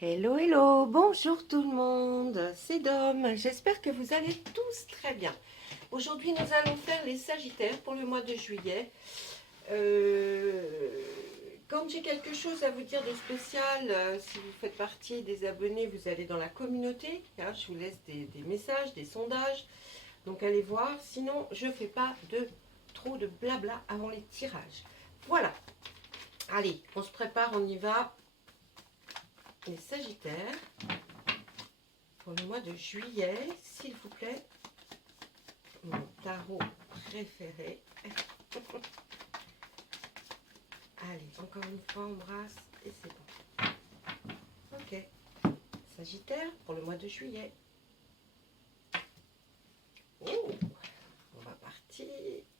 Hello, hello, bonjour tout le monde, c'est Dom, j'espère que vous allez tous très bien. Aujourd'hui nous allons faire les Sagittaires pour le mois de juillet. Quand j'ai quelque chose à vous dire de spécial, si vous faites partie des abonnés, vous allez dans la communauté, hein, je vous laisse des messages, des sondages, donc allez voir, sinon je ne fais pas trop de blabla avant les tirages. Voilà, allez, on se prépare, on y va. Les Sagittaires. Pour le mois de juillet, s'il vous plaît, mon tarot préféré. Allez, encore une fois, on brasse et c'est bon. Ok, Sagittaire pour le mois de juillet. Oh, on va partir.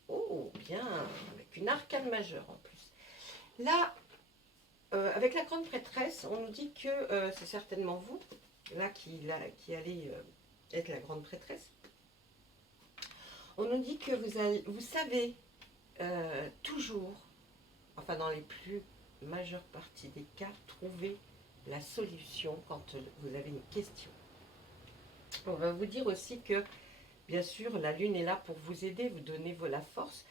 Oh, bien, avec une arcane majeure en plus. Là, avec la grande prêtresse, on nous dit que c'est certainement vous, là, qui allez être la grande prêtresse. On nous dit que vous savez toujours, enfin dans les plus majeures parties des cas, trouver la solution quand vous avez une question. On va vous dire aussi que, bien sûr, la Lune est là pour vous aider, vous donner la force,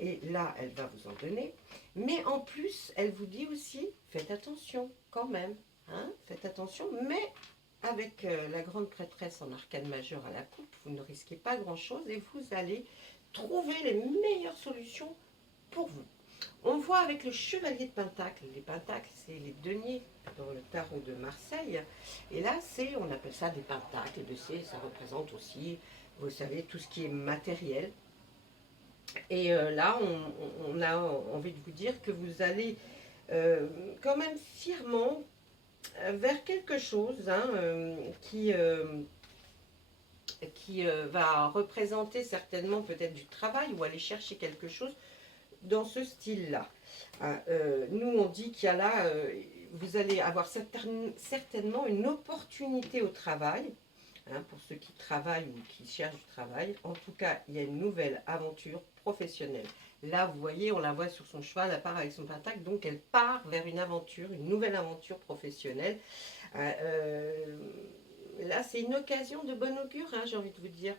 et là, elle va vous en donner. Mais en plus, elle vous dit aussi, faites attention quand même, hein, faites attention, mais avec la grande prêtresse en arcane majeure à la coupe, vous ne risquez pas grand-chose et vous allez trouver les meilleures solutions pour vous. On voit avec le chevalier de Pentacle, les Pentacles, c'est les deniers dans le tarot de Marseille. Et là, on appelle ça des Pentacles, ça représente aussi, vous savez, tout ce qui est matériel. Et là, on a envie de vous dire que vous allez quand même fièrement vers quelque chose hein, qui va représenter certainement peut-être du travail ou aller chercher quelque chose dans ce style-là. Nous, on dit qu'il y a là, vous allez avoir certainement une opportunité au travail, hein, pour ceux qui travaillent ou qui cherchent du travail. En tout cas, il y a une nouvelle aventure professionnelle. Là, vous voyez, on la voit sur son cheval, elle part avec son pentacle, donc elle part vers une aventure, une nouvelle aventure professionnelle. Là, c'est une occasion de bon augure, hein, j'ai envie de vous dire.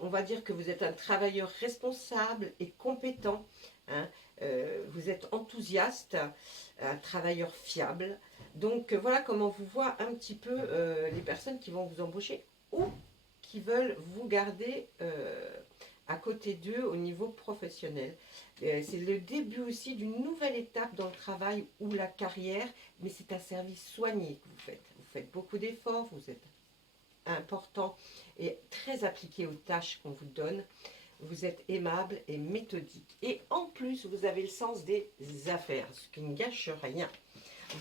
On va dire que vous êtes un travailleur responsable et compétent. Hein, vous êtes enthousiaste, un travailleur fiable. Donc voilà comment vous voit un petit peu les personnes qui vont vous embaucher ou qui veulent vous garder à côté d'eux au niveau professionnel. C'est le début aussi d'une nouvelle étape dans le travail ou la carrière, mais c'est un service soigné que vous faites. Vous faites beaucoup d'efforts, vous êtes important et très appliqué aux tâches qu'on vous donne. Vous êtes aimable et méthodique. Et en plus, vous avez le sens des affaires, ce qui ne gâche rien.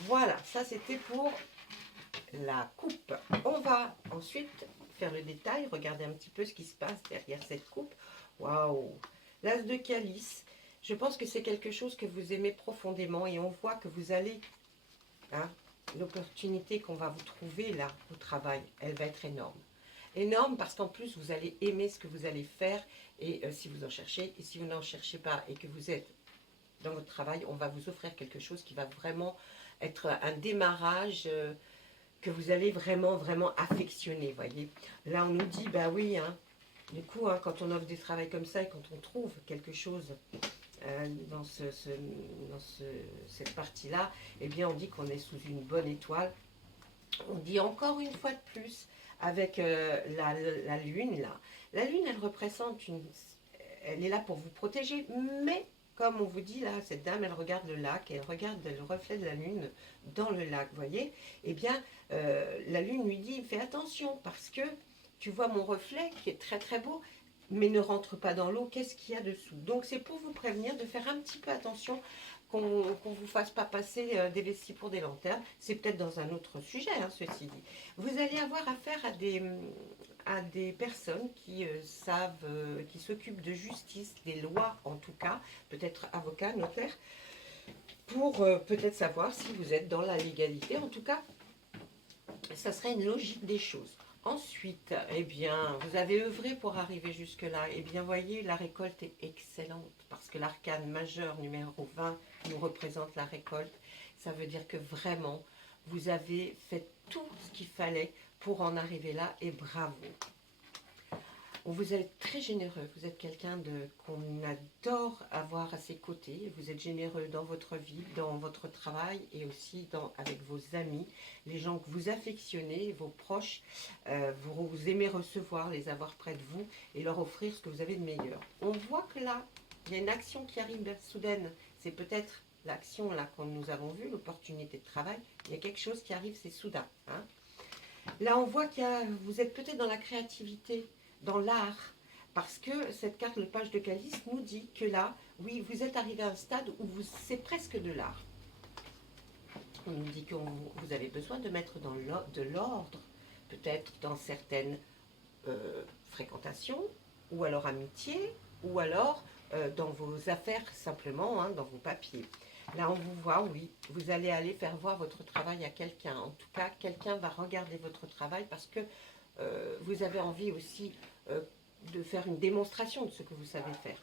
Voilà, ça c'était pour la coupe. On va ensuite faire le détail, regarder un petit peu ce qui se passe derrière cette coupe. Waouh! L'as de calice. Je pense que c'est quelque chose que vous aimez profondément et on voit que vous allez... Hein, l'opportunité qu'on va vous trouver là au travail, elle va être énorme. Énorme parce qu'en plus, vous allez aimer ce que vous allez faire et si vous en cherchez, et si vous n'en cherchez pas et que vous êtes dans votre travail, on va vous offrir quelque chose qui va vraiment être un démarrage que vous allez vraiment, vraiment affectionner, voyez. Là, on nous dit, bah oui, hein, du coup, hein, quand on offre des travails comme ça et quand on trouve quelque chose dans cette partie-là, eh bien, on dit qu'on est sous une bonne étoile. On dit encore une fois de plus, avec la lune, là. La lune, elle représente elle est là pour vous protéger, mais comme on vous dit là, cette dame, elle regarde le lac, elle regarde le reflet de la lune dans le lac, vous voyez. Eh bien, la lune lui dit, fais attention, parce que tu vois mon reflet qui est très très beau, mais ne rentre pas dans l'eau, qu'est-ce qu'il y a dessous? Donc c'est pour vous prévenir de faire un petit peu attention qu'on ne vous fasse pas passer des vessies pour des lanternes. C'est peut-être dans un autre sujet, hein, ceci dit. Vous allez avoir affaire à des personnes qui savent, qui s'occupent de justice, des lois en tout cas, peut-être avocat, notaire, pour peut-être savoir si vous êtes dans la légalité. En tout cas, ça serait une logique des choses. Ensuite, eh bien, vous avez œuvré pour arriver jusque-là. Eh bien, voyez, la récolte est excellente parce que l'arcane majeur numéro 20 nous représente la récolte. ça veut dire que vraiment, vous avez fait tout ce qu'il fallait pour en arriver là, et bravo. Vous êtes très généreux, vous êtes quelqu'un qu'on adore avoir à ses côtés. Vous êtes généreux dans votre vie, dans votre travail et aussi avec vos amis, les gens que vous affectionnez, vos proches. Vous aimez recevoir, les avoir près de vous et leur offrir ce que vous avez de meilleur. On voit que là, il y a une action qui arrive soudaine. C'est peut-être l'action là que nous avons vue, l'opportunité de travail. Il y a quelque chose qui arrive, c'est soudain. Hein. Là, on voit vous êtes peut-être dans la créativité, dans l'art, parce que cette carte, le page de calice, nous dit que là, oui, vous êtes arrivé à un stade où c'est presque de l'art. On nous dit que vous avez besoin de mettre de l'ordre, peut-être dans certaines fréquentations, ou alors amitié, ou alors dans vos affaires simplement, hein, dans vos papiers. Là, on vous voit, oui, vous allez aller faire voir votre travail à quelqu'un. En tout cas, quelqu'un va regarder votre travail parce que vous avez envie aussi de faire une démonstration de ce que vous savez faire.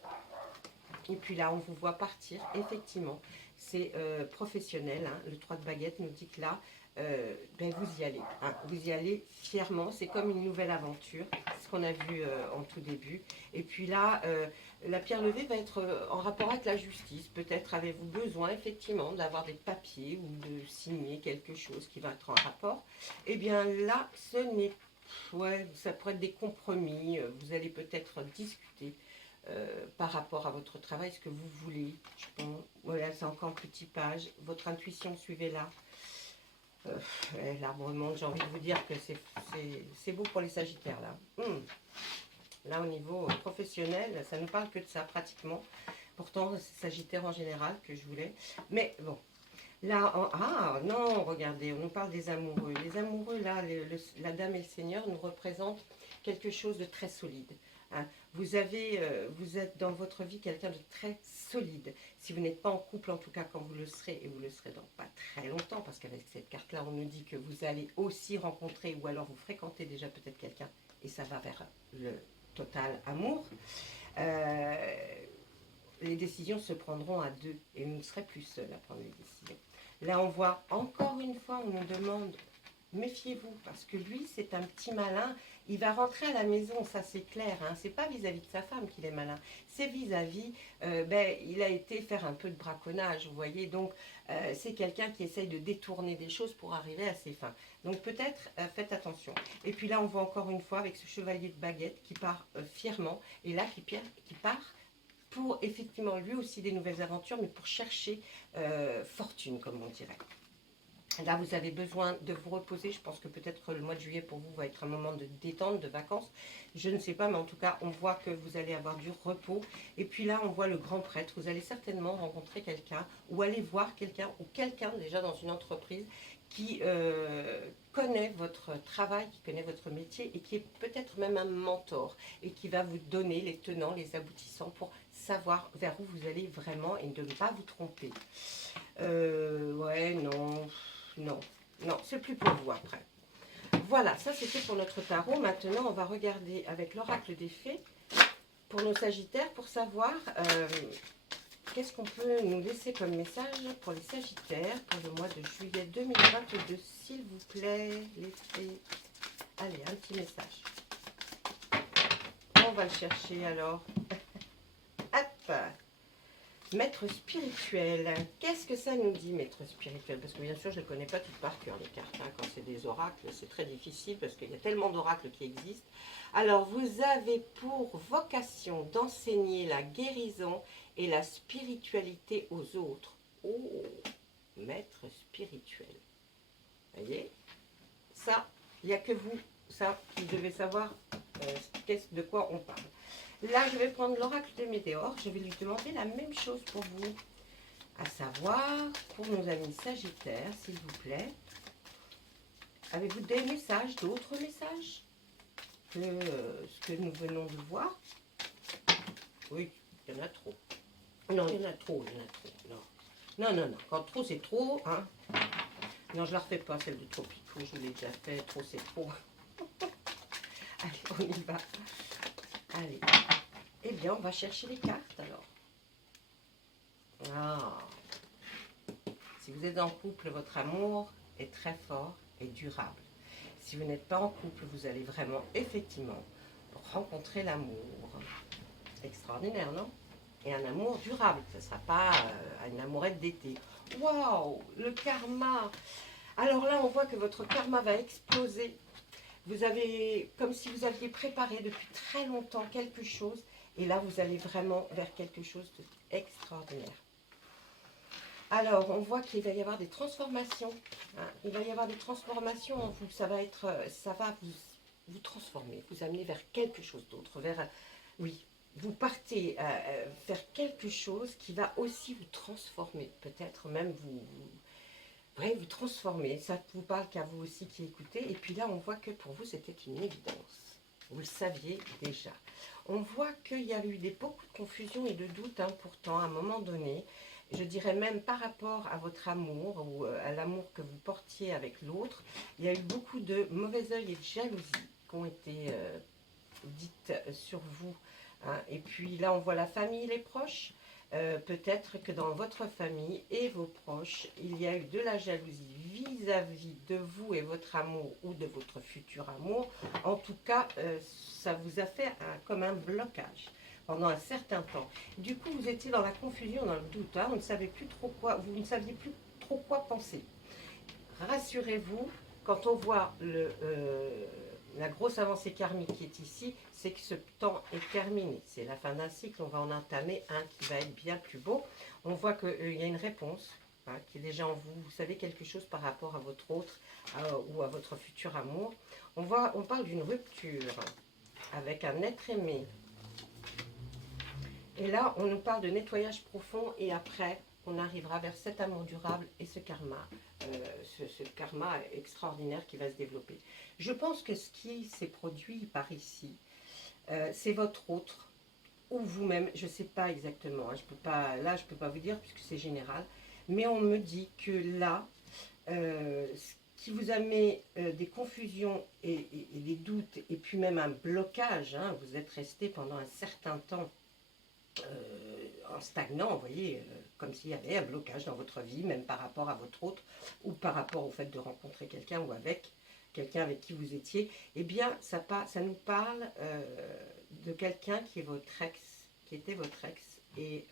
Et puis là, on vous voit partir, effectivement. C'est professionnel, hein. Le 3 de baguette nous dit que là, vous y allez. Hein. Vous y allez fièrement, c'est comme une nouvelle aventure, ce qu'on a vu en tout début. Et puis là, la pierre levée va être en rapport avec la justice. Peut-être avez-vous besoin, effectivement, d'avoir des papiers ou de signer quelque chose qui va être en rapport. Eh bien là, ce n'est pas... Ouais, ça pourrait être des compromis, vous allez peut-être discuter par rapport à votre travail, ce que vous voulez. Voilà, c'est encore un petit page. Votre intuition, suivez-la. L'arbre monde, j'ai envie de vous dire que c'est beau pour les sagittaires, là. Là, au niveau professionnel, ça ne parle que de ça, pratiquement. Pourtant, c'est sagittaire en général que je voulais. Mais bon. Là, ah non, regardez, on nous parle des amoureux. Les amoureux, là, la dame et le seigneur nous représentent quelque chose de très solide. Hein. Vous êtes dans votre vie quelqu'un de très solide. Si vous n'êtes pas en couple, en tout cas quand vous le serez, et vous le serez dans pas très longtemps, parce qu'avec cette carte-là, on nous dit que vous allez aussi rencontrer, ou alors vous fréquentez déjà peut-être quelqu'un, et ça va vers le total amour. Les décisions se prendront à deux, et vous ne serez plus seul à prendre les décisions. Là, on voit encore une fois, on nous demande, méfiez-vous, parce que lui, c'est un petit malin. Il va rentrer à la maison, ça c'est clair. Hein, c'est pas vis-à-vis de sa femme qu'il est malin. C'est vis-à-vis, il a été faire un peu de braconnage, vous voyez. Donc, c'est quelqu'un qui essaye de détourner des choses pour arriver à ses fins. Donc, peut-être, faites attention. Et puis là, on voit encore une fois avec ce chevalier de baguette qui part fièrement. Et là, qui part pour effectivement lui aussi des nouvelles aventures, mais pour chercher fortune, comme on dirait. Là, vous avez besoin de vous reposer. Je pense que peut-être le mois de juillet pour vous va être un moment de détente, de vacances. Je ne sais pas, mais en tout cas, on voit que vous allez avoir du repos. Et puis là, on voit le grand prêtre. Vous allez certainement rencontrer quelqu'un ou aller voir quelqu'un ou quelqu'un déjà dans une entreprise qui connaît votre travail, qui connaît votre métier et qui est peut-être même un mentor et qui va vous donner les tenants, les aboutissants pour savoir vers où vous allez vraiment et de ne pas vous tromper. Ouais, non, c'est plus pour vous après. Voilà, ça c'était pour notre tarot. Maintenant, on va regarder avec l'oracle des fées pour nos sagittaires pour savoir qu'est-ce qu'on peut nous laisser comme message pour les sagittaires pour le mois de juillet 2022, s'il vous plaît, les fées. Allez, un petit message. On va le chercher alors. Hop! Maître spirituel. Qu'est-ce que ça nous dit, maître spirituel? Parce que bien sûr, je ne connais pas toutes par cœur, les cartes. Hein. Quand c'est des oracles, c'est très difficile parce qu'il y a tellement d'oracles qui existent. Alors, vous avez pour vocation d'enseigner la guérison et la spiritualité aux autres. Oh, maître spirituel. Vous voyez? Ça, il n'y a que vous, ça, qui devez savoir de quoi on parle. Là, je vais prendre l'oracle de Météore. Je vais lui demander la même chose pour vous. À savoir, pour nos amis sagittaires, s'il vous plaît. Avez-vous des messages, d'autres messages que ce que nous venons de voir? Oui, il y en a trop. Non, il y en a trop, Non. Quand trop, c'est trop. Hein. Non, je ne la refais pas, celle de Tropico. Je l'ai déjà fait. Trop, c'est trop. Allez, on y va. Allez. Eh bien, on va chercher les cartes alors. Ah. Si vous vous êtes en couple, votre amour est très fort et durable. Si vous n'êtes pas en couple, vous allez vraiment, effectivement, rencontrer l'amour. Extraordinaire, non? Et un amour durable, ce ne sera pas une amourette d'été. Waouh, le karma! Alors là, on voit que votre karma va exploser. Vous avez, comme si vous aviez préparé depuis très longtemps quelque chose, et là, vous allez vraiment vers quelque chose d'extraordinaire. Alors, on voit qu'il va y avoir des transformations. Hein. Il va y avoir des transformations en vous. Ça va vous transformer, vous amener vers quelque chose d'autre. Oui, vous partez vers quelque chose qui va aussi vous transformer. Peut-être même vous transformer. Ça vous parle qu'à vous aussi qui écoutez. Et puis là, on voit que pour vous, c'était une évidence. Vous le saviez déjà. On voit qu'il y a eu beaucoup de confusion et de doutes, hein, pourtant, à un moment donné. Je dirais même par rapport à votre amour ou à l'amour que vous portiez avec l'autre, il y a eu beaucoup de mauvais œil et de jalousie qui ont été dites sur vous. Hein. Et puis là, on voit la famille, les proches. Peut-être que dans votre famille et vos proches, il y a eu de la jalousie vis-à-vis de vous et votre amour ou de votre futur amour. En tout cas, ça vous a fait comme un blocage pendant un certain temps. Du coup, vous étiez dans la confusion, dans le doute. Hein, vous ne saviez plus trop quoi penser. Rassurez-vous, quand on voit la grosse avancée karmique qui est ici, c'est que ce temps est terminé. C'est la fin d'un cycle, on va en entamer un qui va être bien plus beau. On voit qu'il y a une réponse hein, qui est déjà en vous. Vous savez quelque chose par rapport à votre autre ou à votre futur amour. On parle d'une rupture avec un être aimé. Et là, on nous parle de nettoyage profond et après, on arrivera vers cet amour durable et ce karma, ce karma extraordinaire qui va se développer. Je pense que ce qui s'est produit par ici, c'est votre autre ou vous-même, je ne sais pas exactement, hein, je peux pas vous dire puisque c'est général, mais on me dit que là, ce qui vous a mis des confusions et des doutes et puis même un blocage, hein, vous êtes resté pendant un certain temps en stagnant, vous voyez, comme s'il y avait un blocage dans votre vie, même par rapport à votre autre, ou par rapport au fait de rencontrer quelqu'un ou avec quelqu'un avec qui vous étiez, eh bien, ça nous parle de quelqu'un qui est votre ex, qui était votre ex, et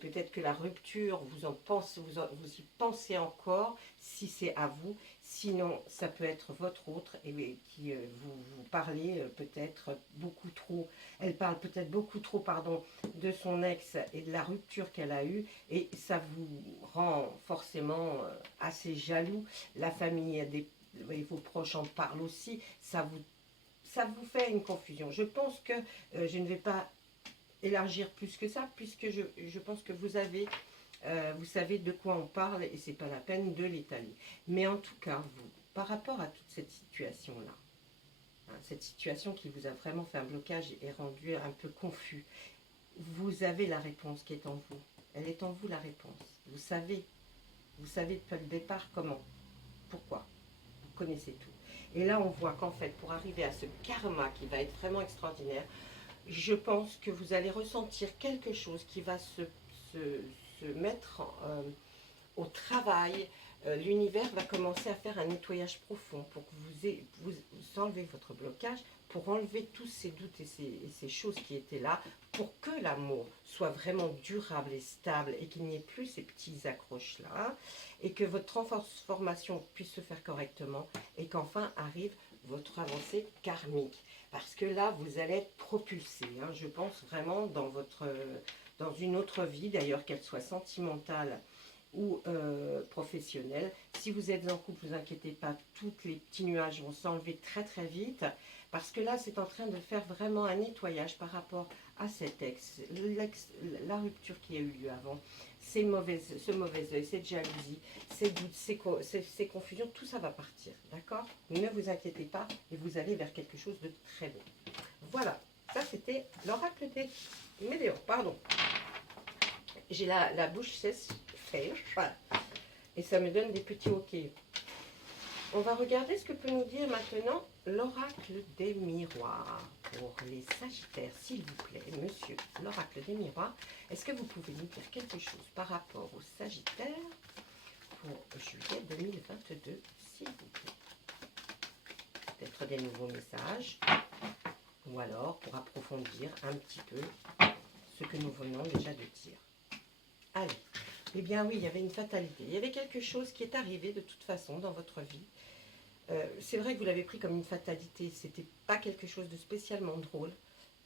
peut-être que la rupture, vous y pensez encore, si c'est à vous, sinon ça peut être votre autre, et qui vous parlez peut-être beaucoup trop, elle parle peut-être beaucoup trop, pardon, de son ex et de la rupture qu'elle a eue, et ça vous rend forcément assez jaloux, la famille, vos proches en parlent aussi, ça vous fait une confusion. Je pense que je ne vais pas élargir plus que ça, puisque je pense que vous savez de quoi on parle et c'est pas la peine de l'étaler. Mais en tout cas, vous, par rapport à toute cette situation-là, hein, cette situation qui vous a vraiment fait un blocage et rendu un peu confus, vous avez la réponse qui est en vous. Elle est en vous la réponse. Vous savez depuis le départ comment, pourquoi. Vous connaissez tout. Et là, on voit qu'en fait, pour arriver à ce karma qui va être vraiment extraordinaire, je pense que vous allez ressentir quelque chose qui va se mettre au travail. L'univers va commencer à faire un nettoyage profond pour que vous enlevez votre blocage, pour enlever tous ces doutes et ces choses qui étaient là, pour que l'amour soit vraiment durable et stable et qu'il n'y ait plus ces petits accroches-là, et que votre transformation puisse se faire correctement et qu'enfin arrive votre avancée karmique. Parce que là, vous allez être propulsé, hein, je pense vraiment dans une autre vie, d'ailleurs qu'elle soit sentimentale ou professionnelle. Si vous êtes en couple, ne vous inquiétez pas, tous les petits nuages vont s'enlever très très vite, parce que là, c'est en train de faire vraiment un nettoyage par rapport à cet ex, la rupture qui a eu lieu avant, ce mauvais œil, cette jalousie, ces doutes, ces confusions, tout ça va partir, d'accord? Ne vous inquiétez pas, et vous allez vers quelque chose de très beau. Voilà, ça c'était l'oracle des Méléors, pardon. J'ai la bouche sèche, voilà, et ça me donne des petits hoquets. On va regarder ce que peut nous dire maintenant l'oracle des miroirs. Pour les Sagittaires, s'il vous plaît, monsieur, l'oracle des miroirs, est-ce que vous pouvez nous dire quelque chose par rapport aux Sagittaires pour juillet 2022, s'il vous plaît? Peut-être des nouveaux messages, ou alors pour approfondir un petit peu ce que nous venons déjà de dire. Allez, eh bien oui, il y avait une fatalité. Il y avait quelque chose qui est arrivé de toute façon dans votre vie. C'est vrai que vous l'avez pris comme une fatalité. C'était pas quelque chose de spécialement drôle,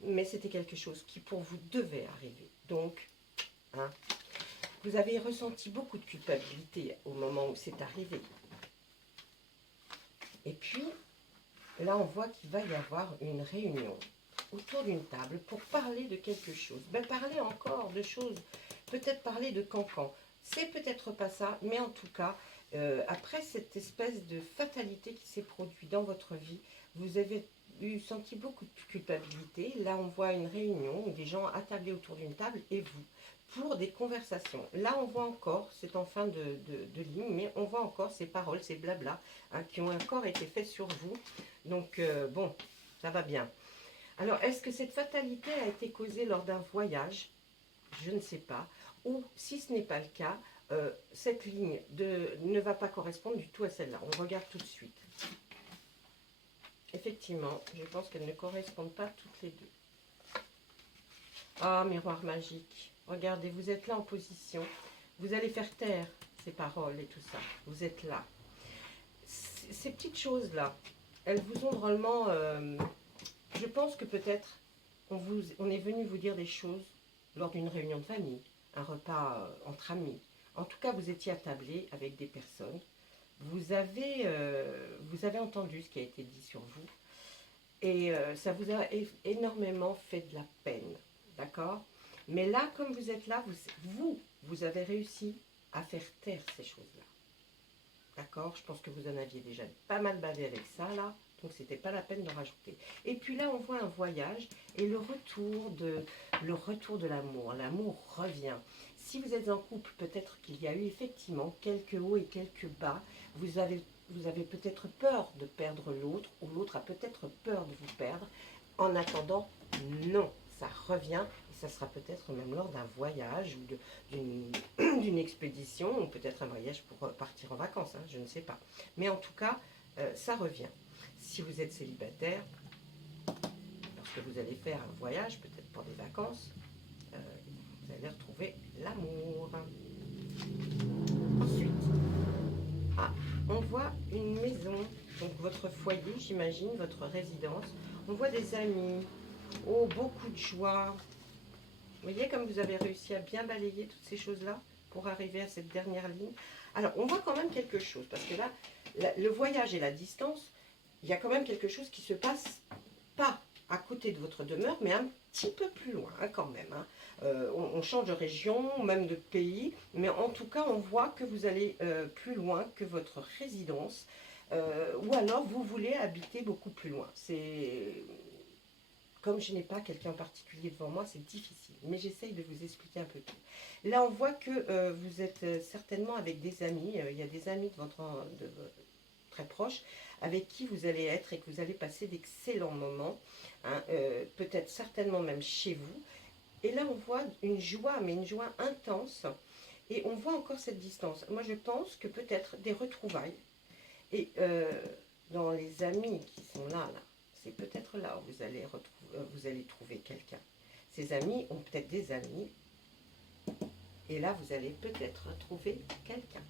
mais c'était quelque chose qui pour vous devait arriver. Donc, hein, vous avez ressenti beaucoup de culpabilité au moment où c'est arrivé. Et puis, là, on voit qu'il va y avoir une réunion autour d'une table pour parler de quelque chose. Ben, parler encore de choses, peut-être parler de cancan. C'est peut-être pas ça, mais en tout cas, après cette espèce de fatalité qui s'est produite dans votre vie, vous avez senti beaucoup de culpabilité. Là, on voit une réunion où des gens attablés autour d'une table et vous, pour des conversations. Là, on voit encore, c'est en fin de ligne, mais on voit encore ces paroles, ces blabla, hein, qui ont encore été faits sur vous. Donc, bon, ça va bien. Alors, est-ce que cette fatalité a été causée lors d'un voyage? Je ne sais pas. Ou, si ce n'est pas le cas, cette ligne ne va pas correspondre du tout à celle-là. On regarde tout de suite. Effectivement, je pense qu'elles ne correspondent pas toutes les deux. Ah, miroir magique. Regardez, vous êtes là en position. Vous allez faire taire ces paroles et tout ça. Vous êtes là. Ces petites choses-là, elles vous ont drôlement... je pense que peut-être on est venu vous dire des choses lors d'une réunion de famille, un repas entre amis. En tout cas, vous étiez attablé avec des personnes. Vous avez entendu ce qui a été dit sur vous. Et ça vous a énormément fait de la peine. D'accord? Mais là, comme vous êtes là, vous avez réussi à faire taire ces choses-là. D'accord? Je pense que vous en aviez déjà pas mal bavé avec ça, là. Donc, c'était pas la peine d'en rajouter. Et puis là, on voit un voyage et le retour de l'amour. L'amour revient. Si vous êtes en couple, peut-être qu'il y a eu effectivement quelques hauts et quelques bas. Vous avez peut-être peur de perdre l'autre ou l'autre a peut-être peur de vous perdre. En attendant, non, ça revient et ça sera peut-être même lors d'un voyage ou d'une expédition ou peut-être un voyage pour partir en vacances, hein, je ne sais pas. Mais en tout cas, ça revient. Si vous êtes célibataire, lorsque vous allez faire un voyage, peut-être pour des vacances, vous allez retrouver l'amour. Ensuite, on voit une maison, donc votre foyer, j'imagine, votre résidence. On voit des amis, oh, beaucoup de joie. Vous voyez comme vous avez réussi à bien balayer toutes ces choses-là pour arriver à cette dernière ligne. Alors, on voit quand même quelque chose, parce que là, le voyage et la distance, il y a quand même quelque chose qui se passe pas à côté de votre demeure, mais un petit peu plus loin, hein, quand même. Hein. On change de région, même de pays, mais en tout cas, on voit que vous allez plus loin que votre résidence, ou alors vous voulez habiter beaucoup plus loin. Comme je n'ai pas quelqu'un en particulier devant moi, c'est difficile, mais j'essaye de vous expliquer un peu tout. Là, on voit que vous êtes certainement avec des amis, il y a des amis très proches, avec qui vous allez être et que vous allez passer d'excellents moments, hein, peut-être certainement même chez vous. Et là, on voit une joie, mais une joie intense, et on voit encore cette distance. Moi, je pense que peut-être des retrouvailles, et dans les amis qui sont là, c'est peut-être là où vous allez trouver quelqu'un. Ces amis ont peut-être des amis, et là, vous allez peut-être trouver quelqu'un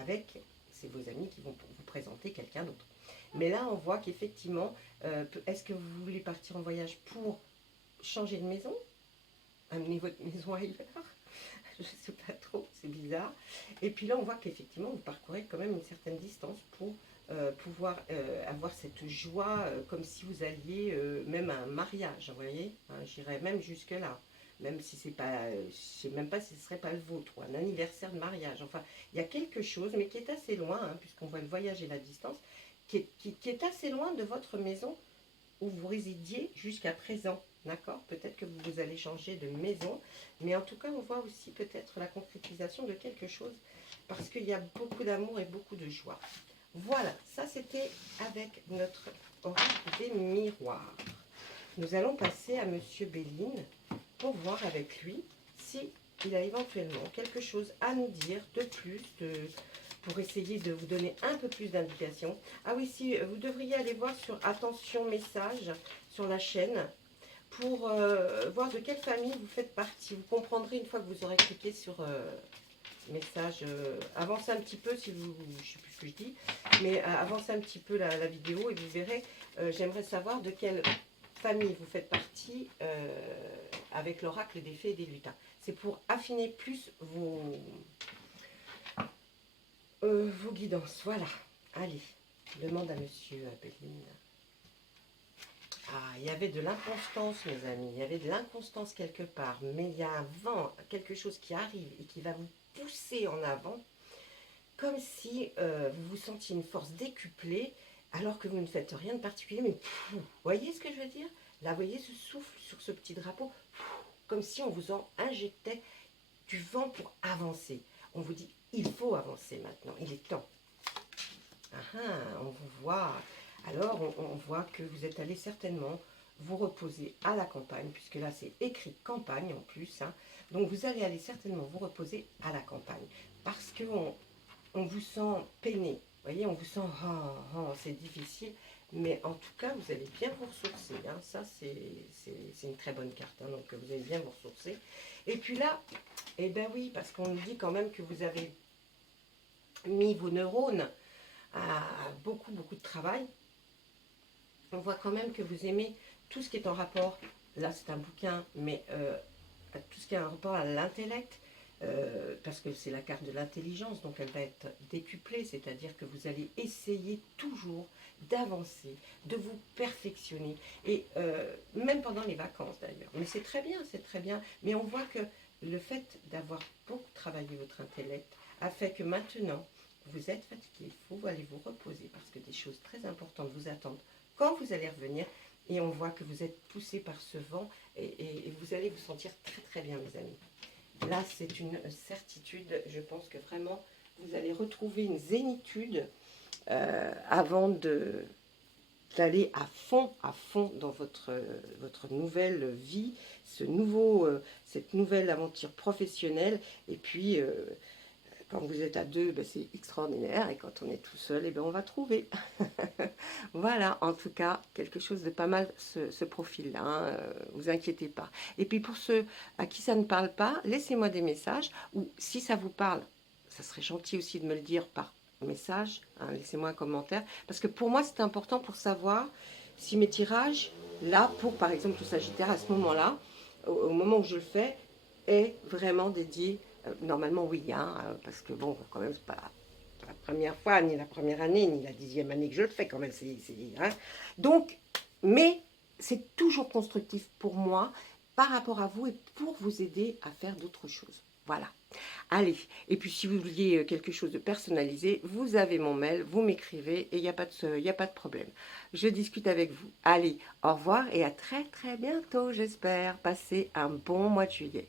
avec... C'est vos amis qui vont vous présenter quelqu'un d'autre. Mais là, on voit qu'effectivement, est-ce que vous voulez partir en voyage pour changer de maison? Amener votre maison ailleurs? Je ne sais pas trop, c'est bizarre. Et puis là, on voit qu'effectivement, vous parcourez quand même une certaine distance pour pouvoir avoir cette joie, comme si vous alliez même à un mariage, vous voyez, hein, j'irais même jusque-là. Même si c'est pas, je ne sais même pas si ce serait pas le vôtre, ou un anniversaire de mariage. Enfin, il y a quelque chose, mais qui est assez loin, hein, puisqu'on voit le voyage et la distance, qui est assez loin de votre maison où vous résidiez jusqu'à présent. D'accord? Peut-être que vous allez changer de maison, mais en tout cas, on voit aussi peut-être la concrétisation de quelque chose, parce qu'il y a beaucoup d'amour et beaucoup de joie. Voilà, ça c'était avec notre oracle des miroirs. Nous allons passer à Monsieur Béline pour voir avec lui si il a éventuellement quelque chose à nous dire de plus, pour essayer de vous donner un peu plus d'indications. Ah oui, si vous devriez aller voir sur Attention Message sur la chaîne pour voir de quelle famille vous faites partie. Vous comprendrez une fois que vous aurez cliqué sur message. Avancez un petit peu si vous, je ne sais plus ce que je dis, mais avancez un petit peu la vidéo et vous verrez. J'aimerais savoir de quelle famille vous faites partie avec l'oracle des fées et des lutins. C'est pour affiner plus vos guidances. Voilà. Allez, demande à Monsieur Béline. Ah, il y avait de l'inconstance, mes amis. Il y avait de l'inconstance quelque part. Mais il y a un vent, quelque chose qui arrive et qui va vous pousser en avant. Comme si vous vous sentiez une force décuplée alors que vous ne faites rien de particulier. Mais vous voyez ce que je veux dire? Là, vous voyez ce souffle sur ce petit drapeau, comme si on vous en injectait du vent pour avancer. On vous dit, il faut avancer maintenant, il est temps. On vous voit, alors on voit que vous êtes allé certainement vous reposer à la campagne, puisque là c'est écrit campagne en plus. Donc vous allez aller certainement vous reposer à la campagne, parce qu'on vous sent peiné. Vous voyez, on vous sent, c'est difficile, mais en tout cas, vous allez bien vous ressourcer. Ça, c'est une très bonne carte, donc vous allez bien vous ressourcer. Et puis là, eh bien oui, parce qu'on nous dit quand même que vous avez mis vos neurones à beaucoup, beaucoup de travail. On voit quand même que vous aimez tout ce qui est en rapport, là c'est un bouquin, mais tout ce qui est en rapport à l'intellect, parce que c'est la carte de l'intelligence, donc elle va être décuplée, c'est-à-dire que vous allez essayer toujours d'avancer, de vous perfectionner, et même pendant les vacances d'ailleurs. Mais c'est très bien, mais on voit que le fait d'avoir beaucoup travaillé votre intellect a fait que maintenant, vous êtes fatigué, il faut aller vous reposer, parce que des choses très importantes vous attendent quand vous allez revenir, et on voit que vous êtes poussé par ce vent, et vous allez vous sentir très très bien, mes amis. Là, c'est une certitude. Je pense que vraiment, vous allez retrouver une zénitude avant d'aller à fond dans votre nouvelle vie, cette nouvelle aventure professionnelle. Et puis, quand vous êtes à deux, ben, c'est extraordinaire. Et quand on est tout seul, eh ben, on va trouver. Voilà, en tout cas, quelque chose de pas mal ce profil-là. Vous inquiétez pas. Et puis pour ceux à qui ça ne parle pas, laissez-moi des messages. Ou si ça vous parle, ça serait gentil aussi de me le dire par message. Laissez-moi un commentaire. Parce que pour moi, c'est important pour savoir si mes tirages, là, pour par exemple le Sagittaire, à ce moment-là, au moment où je le fais, est vraiment dédié. Normalement, oui, parce que bon, quand même, c'est pas la première fois, ni la première année, ni la 10e année que je le fais, quand même. Donc, mais c'est toujours constructif pour moi, par rapport à vous, et pour vous aider à faire d'autres choses. Voilà. Allez, et puis si vous vouliez quelque chose de personnalisé, vous avez mon mail, vous m'écrivez, et il n'y a pas de problème. Je discute avec vous. Allez, au revoir, et à très très bientôt, j'espère. Passez un bon mois de juillet.